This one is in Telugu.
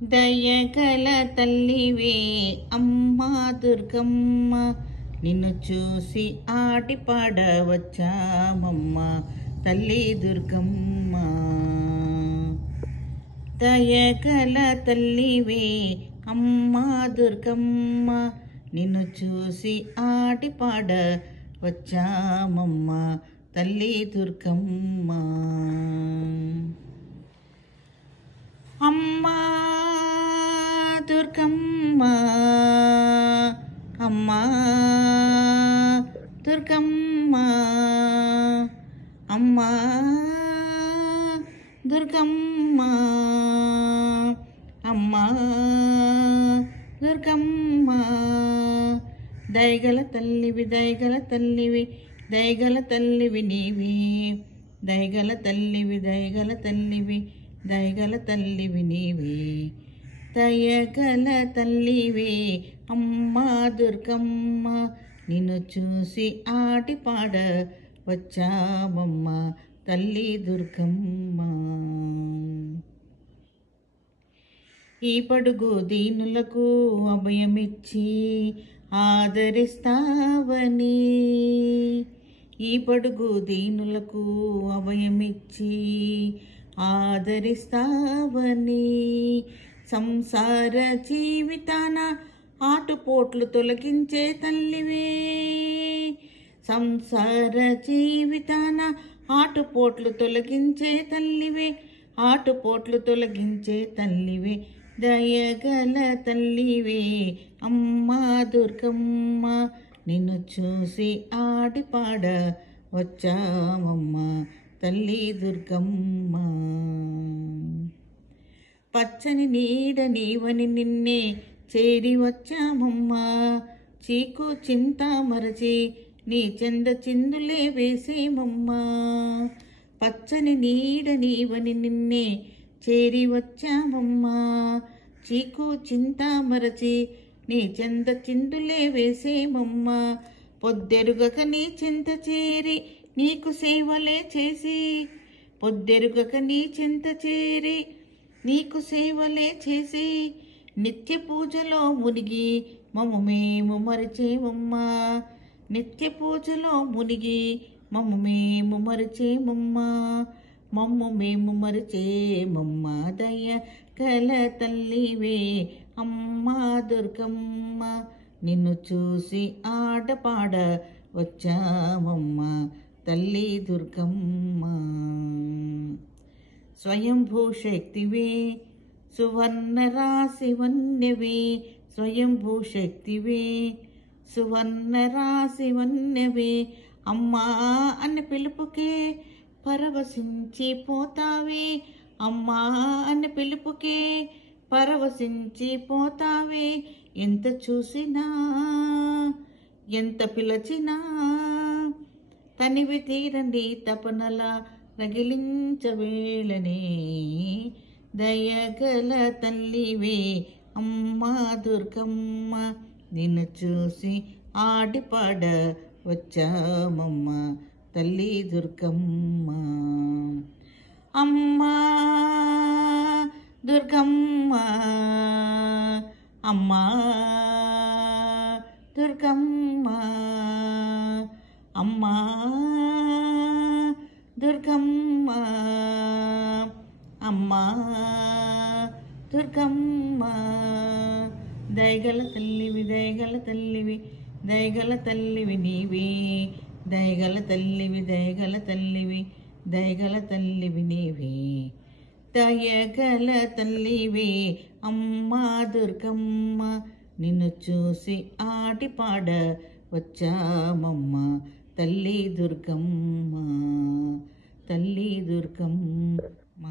దయగల తల్లివే అమ్మా దుర్గమ్మ, నిన్ను చూసి ఆటి పాడవచ్చామమ్మ తల్లి దుర్గమ్మ. దయగల తల్లివే అమ్మా దుర్గమ్మ, నిన్ను చూసి ఆటి పాడవచ్చామమ్మ తల్లి దుర్గమ్మ. అమ్మా దుర్గమ్మ, అమ్మా దుర్గమ్మ, అమ్మా దుర్గమ్మ, అమ్మా దుర్గమ్మ. దయగల తల్లివి దయగల తల్లివి దయగల తల్లివి నీవే, దయగల తల్లివి దయగల తల్లివి దయగల తల్లివి నీవే. దయగల తల్లివే అమ్మా దుర్గమ్మ, నిన్ను చూసి ఆటి పాడ వచ్చామమ్మ తల్లి దుర్గమ్మ. ఈ పడుగు దీనులకు అభయమిచ్చి ఆదరిస్తావని, ఈ పడుగు దీనులకు అభయమిచ్చి ఆదరిస్తావని, సంసార జీవితాన ఆటుపోట్లు తొలగించే తల్లివే, సంసార జీవితాన ఆటుపోట్లు తొలగించే తల్లివే, ఆటుపోట్లు తొలగించే తల్లివే. దయగల తల్లివే అమ్మా దుర్గమ్మ, నిన్ను చూసి ఆడి పాడ వచ్చామమ్మ తల్లి దుర్గమ్మ. పచ్చని నీడ నీవని నిన్నే చేరి వచ్చామమ్మా, చీకు చింత మరచి నీ చెంద చిందులే వేసేమమ్మా. పచ్చని నీడ నీవని నిన్నే చేరి వచ్చామమ్మా, చీకు చింత మరచి నీ చెంద చిందులే వేసేమమ్మా. పొద్దెరుగక నీ చింత చేరి నీకు సేవలే చేసి, పొద్దెరుగక నీ చింత చేరి నీకు సేవలే చేసి, నిత్య పూజలో మునిగి మమ్ము మేము మరిచేమమ్మా, నిత్య పూజలో మునిగి మమ్ము మేము మరిచేమమ్మా, మమ్ము మేము మరిచేమమ్మా. దయగల తల్లివే అమ్మా దుర్గమ్మ, నిన్ను చూసి ఆడపాడ వచ్చామమ్మ తల్లి దుర్గమ్మ. స్వయంభూ శక్తివే సువర్ణ రాశి వన్యవే, స్వయంభూ శక్తివే సువర్ణ రాశి వన్యవే. అమ్మా అన్న పిలుపుకే పరవశించి పోతావే, అమ్మా అన్న పిలుపుకే పరవశించి పోతావే. ఎంత చూసినా ఎంత పిలచినా తనివి తీరండి తపనల రగిలించవేళనే. దయగల తల్లివే అమ్మా దుర్గమ్మ, నిన్ను చూసి ఆడిపాడ వచ్చామమ్మ తల్లి దుర్గమ్మ. అమ్మా దుర్గమ్మ, అమ్మా దుర్గమ్మ, అమ్మా దుర్గమ్మ, అమ్మా దుర్గమ్మ. దయగల తల్లివి దయగల తల్లివి దయగల తల్లివి నీవే, దయగల తల్లివి దయగల తల్లివి దయగల తల్లివి నీవే. దయగల తల్లివే అమ్మా దుర్గమ్మ, నిన్ను చూసి ఆటి పాడ వచ్చామమ్మ తల్లి దుర్గమ్మ తల్లి దుర్గమ్మ.